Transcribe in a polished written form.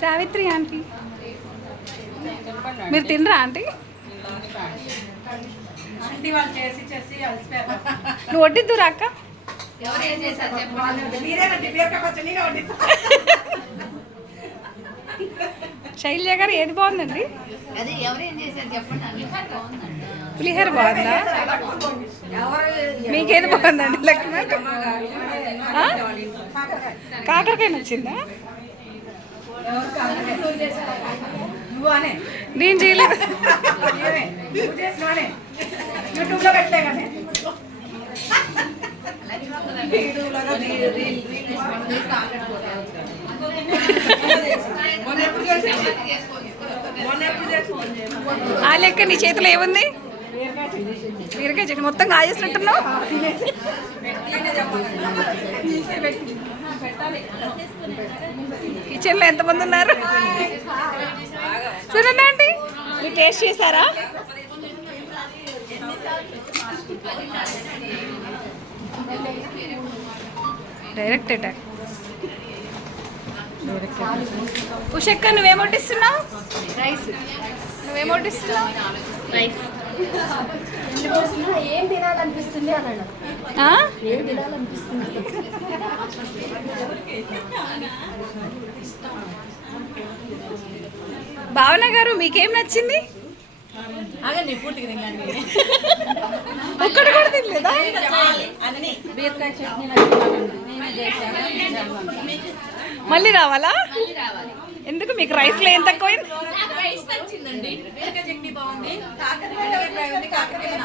Savitri aunty మీరు తినరా aunty? నువ్వు వడ్డిద్దురా అక్క? శైలజ గారు ఏది బాగుందండి? పులిహోర బాగుందా? మీకేది బాగుందండి? లక్ష్మీ కాకరకాయ నచ్చిందా? నేను చేయలేదు. యూట్యూబ్లో పెట్టలే కానీ ఆ లెక్క నీ చేతిలో ఏముంది? బీరకాయ చట్నీ మొత్తం కాజేసినట్టున్నావు. కిచెన్లో ఎంతమంది ఉన్నారు? చూడండి ఆంటీ, మీరు టేస్ట్ చేశారా? Direct attack. ఉషక్క నువ్వేమొట్టిస్తున్నావు? రైస్. నువ్వేమొట్టిస్తున్నావు? రైస్. ఏం తినాలనిపిస్తుంది అన్నాడు. ఏం తినాలనిపిస్తుంది? భావన గారు మీకేం నచ్చింది? ఒక్కటి కూడా తినలేదా? మళ్ళీ రావాలా? ఎందుకు మీకు రైస్లో ఏం తక్కువైంది? చట్నీ బాగుంది, కాకరకాయ బాగుంది, కాకరకాయ